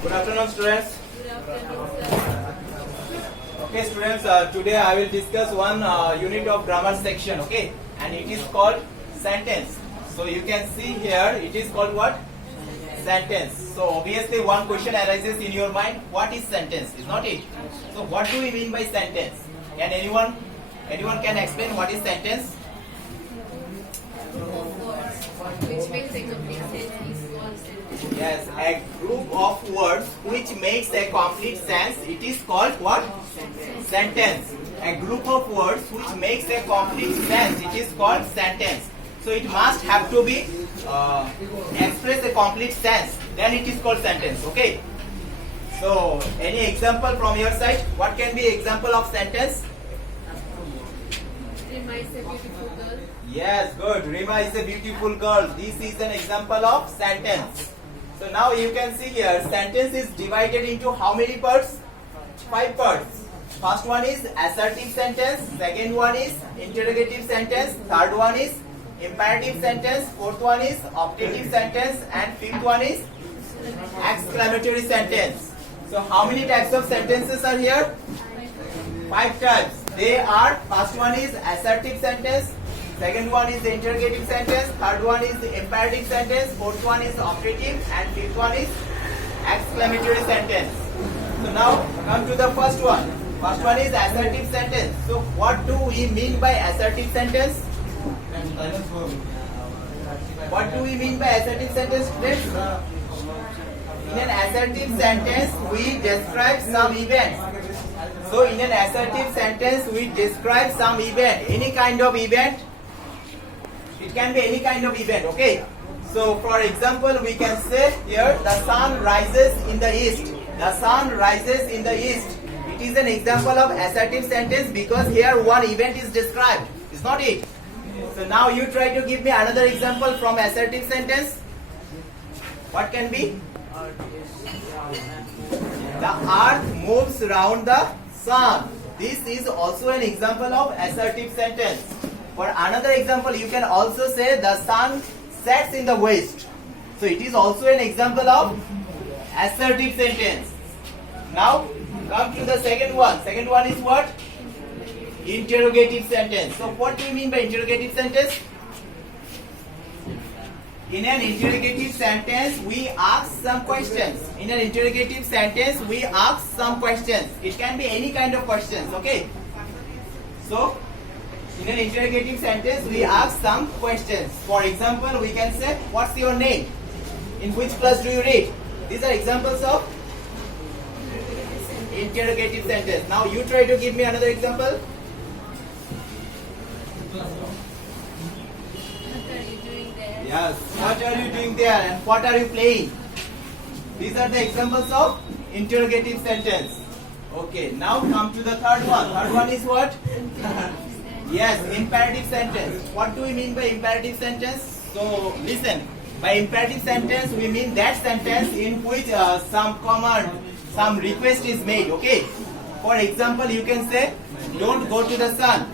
Good afternoon, students. Good afternoon, sir. Okay, students. Today I will discuss one unit of grammar section. Okay, and it is called sentence. So you can see here it is called what? Sentence. So obviously one question arises in your mind. What is sentence? Is not it? So what do we mean by sentence? Can anyone can explain what is sentence? Group of words which makes a complete sentence is called sentence. Yes, a group of words which makes a complete sense. It is called what? Sentence. A group of words which makes a complete sense. It is called sentence. So it must have to be express a complete sense. Then it is called sentence. Okay. So any example from your side? What can be example of sentence? Rima is a beautiful girl. Yes, good. Rima is a beautiful girl. This is an example of sentence. So now you can see here, sentence is divided into how many parts? 5 parts. First one is assertive sentence. Second one is interrogative sentence. Third one is imperative sentence. Fourth one is optative sentence. And fifth one is exclamatory sentence. So how many types of sentences are here? 5 types. They are, first one is assertive sentence. Second one is the interrogative sentence, third one is the imperative sentence, fourth one is optative, and fifth one is exclamatory sentence. So now come to the first one. First one is assertive sentence. So what do we mean by assertive sentence? What do we mean by assertive sentence, students? In an assertive sentence, we describe some event. So in an assertive sentence, we describe some event, any kind of event. It can be any kind of event, okay? So for example, we can say here, the sun rises in the east. The sun rises in the east. It is an example of assertive sentence because here one event is described. Is not it? So now you try to give me another example from assertive sentence. What can be? The earth moves around the sun. This is also an example of assertive sentence. For another example, you can also say the sun sets in the west. So it is also an example of assertive sentence. Now come to the second one. Second one is what? Interrogative sentence. So what do you mean by interrogative sentence? In an interrogative sentence, we ask some questions. In an interrogative sentence, we ask some questions. It can be any kind of questions, okay? So in an interrogative sentence, we ask some questions. For example, we can say, what's your name? In which class do you read? These are examples of interrogative sentence. Now you try to give me another example. What are you doing there? Yes. What are you doing there and what are you playing? These are the examples of interrogative sentence. Okay, now come to the third one. Third one is what? Yes, imperative sentence. What do we mean by imperative sentence? So listen, by imperative sentence we mean that sentence in which some command, some request is made. Okay. For example, you can say, don't go to the sun.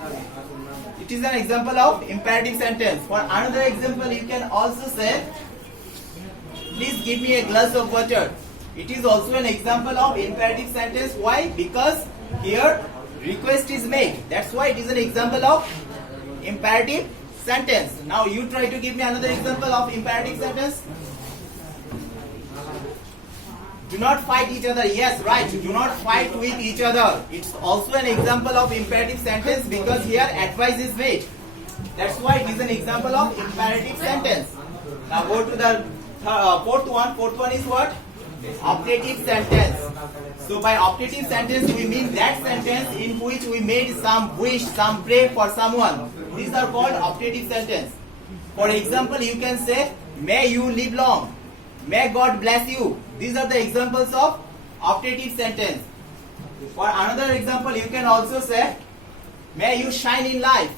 It is an example of imperative sentence. For another example, you can also say, please give me a glass of water. It is also an example of imperative sentence. Why? Because here request is made. That's why it is an example of imperative sentence. Now you try to give me another example of imperative sentence. Do not fight each other. Yes, right. Do not fight with each other. It's also an example of imperative sentence because here advice is made. That's why it is an example of imperative sentence. Now go to the fourth one. Fourth one is what? Optative sentence. So by optative sentence we mean that sentence in which we made some wish, some pray for someone. These are called optative sentence. For example, you can say, may you live long. May God bless you. These are the examples of optative sentence. For another example, you can also say, may you shine in life.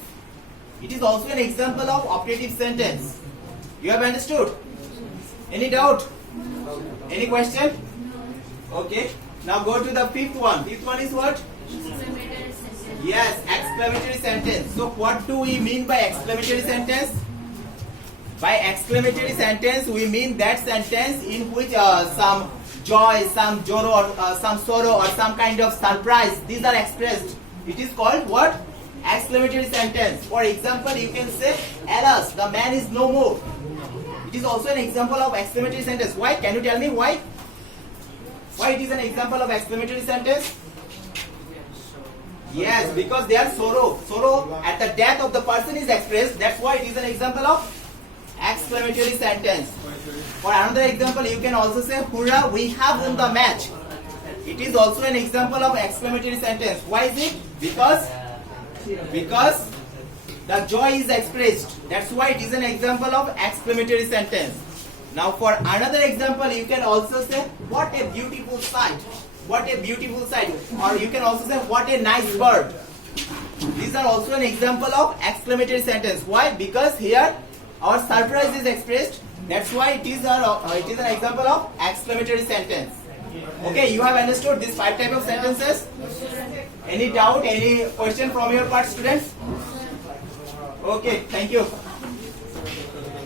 It is also an example of optative sentence. You have understood? Any doubt? Any question? Okay. Now go to the fifth one. Fifth one is what? Exclamatory sentence. Yes, exclamatory sentence. So what do we mean by exclamatory sentence? By exclamatory sentence, we mean that sentence in which some joy, some joro, or some sorrow, or some kind of surprise, these are expressed. It is called what? Exclamatory sentence. For example, you can say, alas, the man is no more. It is also an example of exclamatory sentence. Why? Can you tell me why? Why it is an example of exclamatory sentence? Yes, because they are sorrow. Sorrow at the death of the person is expressed. That's why it is an example of exclamatory sentence. For another example, you can also say, hurrah, we have won the match. It is also an example of exclamatory sentence. Why is it? Because the joy is expressed. That's why it is an example of exclamatory sentence. Now for another example, you can also say, what a beautiful sight. What a beautiful sight. Or you can also say, what a nice bird. These are also an example of exclamatory sentence. Why? Because here our surprise is expressed. That's why it is an example of exclamatory sentence. Okay, you have understood these 5 types of sentences? Any doubt, any question from your part, students? Okay, thank you.